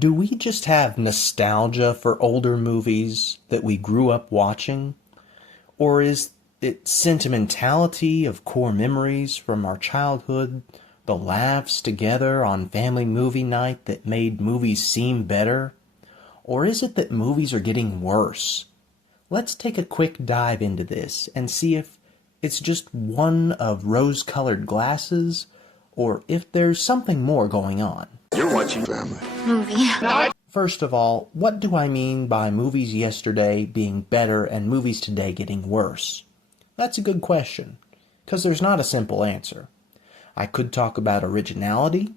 Do we just have nostalgia for older movies that we grew up watching? Or is it sentimentality of core memories from our childhood, the laughs together on family movie night that made movies seem better? Or is it that movies are getting worse? Let's take a quick dive into this and see if it's just one of rose-colored glasses, or if there's something more going on. You're watching family movie. First of all, what do I mean by movies yesterday being better and movies today getting worse? That's a good question, because there's not a simple answer. I could talk about originality.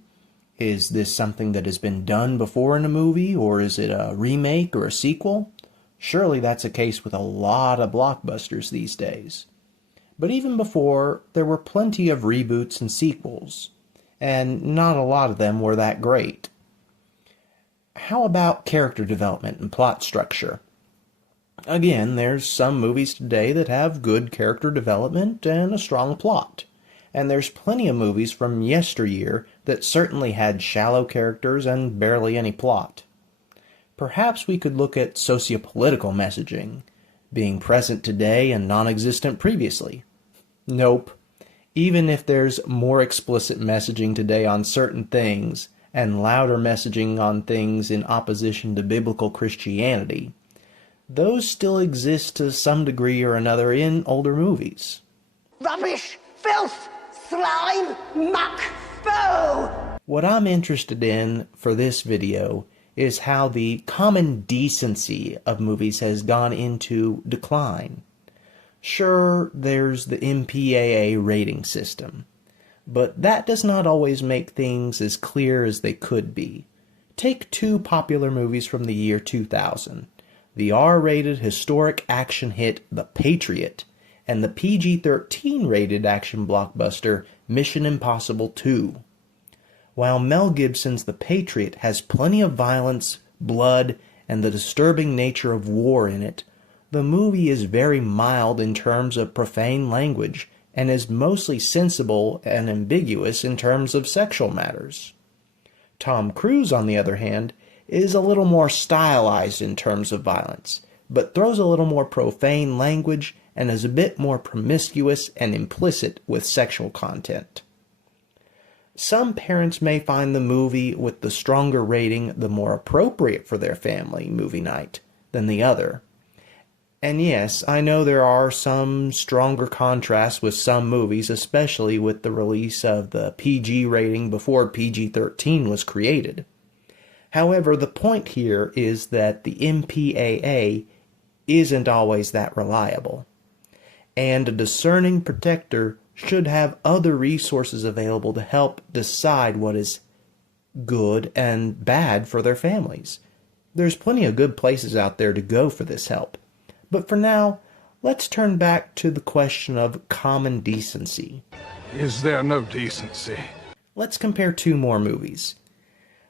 Is this something that has been done before in a movie, or is it a remake or a sequel? Surely that's the case with a lot of blockbusters these days. But even before, there were plenty of reboots and sequels, and not a lot of them were that great. How about character development and plot structure? Again, there's some movies today that have good character development and a strong plot. And there's plenty of movies from yesteryear that certainly had shallow characters and barely any plot. Perhaps we could look at sociopolitical messaging, being present today and non-existent previously. Nope. Even if there's more explicit messaging today on certain things, and louder messaging on things in opposition to biblical Christianity, those still exist to some degree or another in older movies. Rubbish! Filth! Slime! Muck! Boo! What I'm interested in for this video is how the common decency of movies has gone into decline. Sure, there's the MPAA rating system, but that does not always make things as clear as they could be. Take two popular movies from the year 2000, the R-rated historic action hit The Patriot, and the PG-13 rated action blockbuster Mission Impossible 2. While Mel Gibson's The Patriot has plenty of violence, blood, and the disturbing nature of war in it, the movie is very mild in terms of profane language and is mostly sensible and ambiguous in terms of sexual matters. Tom Cruise, on the other hand, is a little more stylized in terms of violence, but throws a little more profane language and is a bit more promiscuous and implicit with sexual content. Some parents may find the movie with the stronger rating the more appropriate for their family movie night than the other. And yes, I know there are some stronger contrasts with some movies, especially with the release of the PG rating before PG-13 was created. However, the point here is that the MPAA isn't always that reliable, and a discerning protector should have other resources available to help decide what is good and bad for their families. There's plenty of good places out there to go for this help. But for now, let's turn back to the question of common decency. Is there no decency? Let's compare two more movies,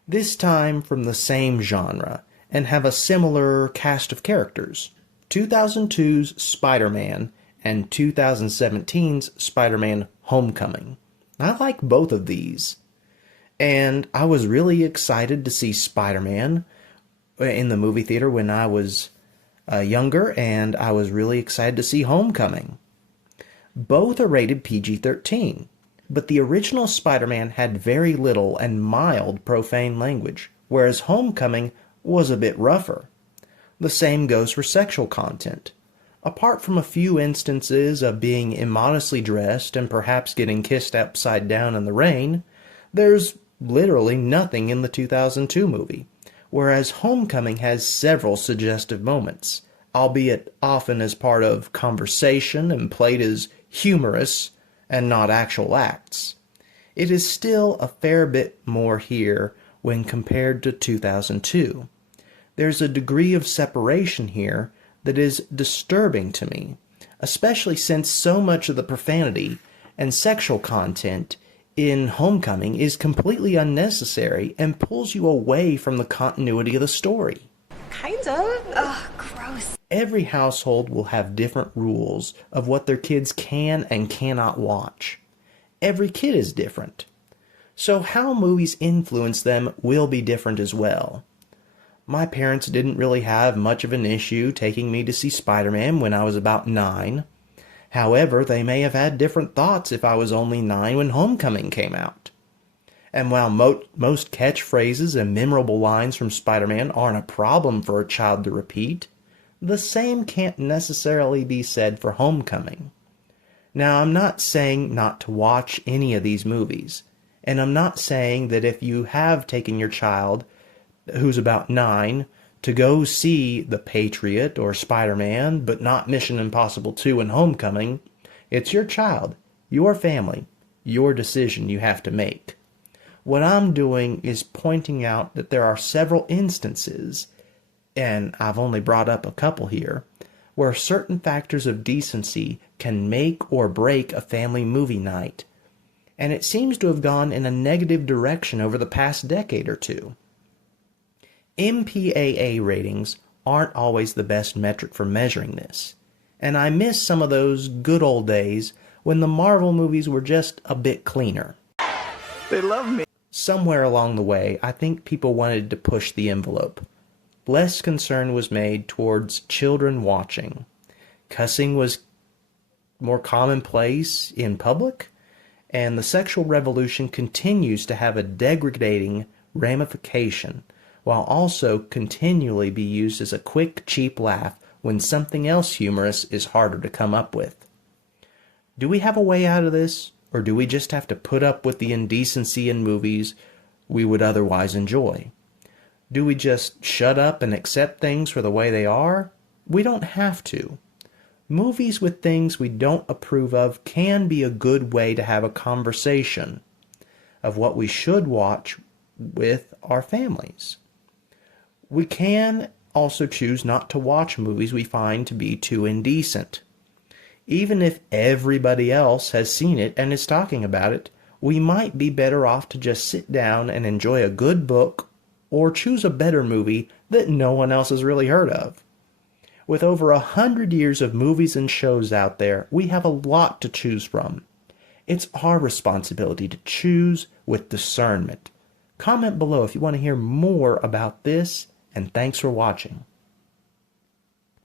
this time from the same genre, and have a similar cast of characters. 2002's Spider-Man and 2017's Spider-Man Homecoming. I like both of these. And I was really excited to see Spider-Man in the movie theater when I was younger, and I was really excited to see Homecoming. Both are rated PG-13, but the original Spider-Man had very little and mild profane language, whereas Homecoming was a bit rougher. The same goes for sexual content. Apart from a few instances of being immodestly dressed and perhaps getting kissed upside down in the rain, there's literally nothing in the 2002 movie, whereas Homecoming has several suggestive moments, albeit often as part of conversation and played as humorous and not actual acts. It is still a fair bit more here when compared to 2002. There's a degree of separation here that is disturbing to me, especially since so much of the profanity and sexual content in Homecoming is completely unnecessary and pulls you away from the continuity of the story. Kinda. Ugh, gross. Every household will have different rules of what their kids can and cannot watch. Every kid is different. So how movies influence them will be different as well. My parents didn't really have much of an issue taking me to see Spider-Man when I was about 9. However, they may have had different thoughts if I was only 9 when Homecoming came out. And while most catchphrases and memorable lines from Spider-Man aren't a problem for a child to repeat, the same can't necessarily be said for Homecoming. Now, I'm not saying not to watch any of these movies, and I'm not saying that if you have taken your child, who's about 9, to go see The Patriot or Spider-Man, but not Mission Impossible 2 and Homecoming, it's your child, your family, your decision you have to make. What I'm doing is pointing out that there are several instances, and I've only brought up a couple here, where certain factors of decency can make or break a family movie night, and it seems to have gone in a negative direction over the past decade or two. MPAA ratings aren't always the best metric for measuring this, and I miss some of those good old days when the Marvel movies were just a bit cleaner. They love me. Somewhere along the way, I think people wanted to push the envelope. Less concern was made towards children watching. Cussing was more commonplace in public, and the sexual revolution continues to have a degrading ramification, while also continually be used as a quick, cheap laugh when something else humorous is harder to come up with. Do we have a way out of this, or do we just have to put up with the indecency in movies we would otherwise enjoy? Do we just shut up and accept things for the way they are? We don't have to. Movies with things we don't approve of can be a good way to have a conversation of what we should watch with our families. We can also choose not to watch movies we find to be too indecent. Even if everybody else has seen it and is talking about it, we might be better off to just sit down and enjoy a good book or choose a better movie that no one else has really heard of. With over 100 years of movies and shows out there, we have a lot to choose from. It's our responsibility to choose with discernment. Comment below if you want to hear more about this, and thanks for watching.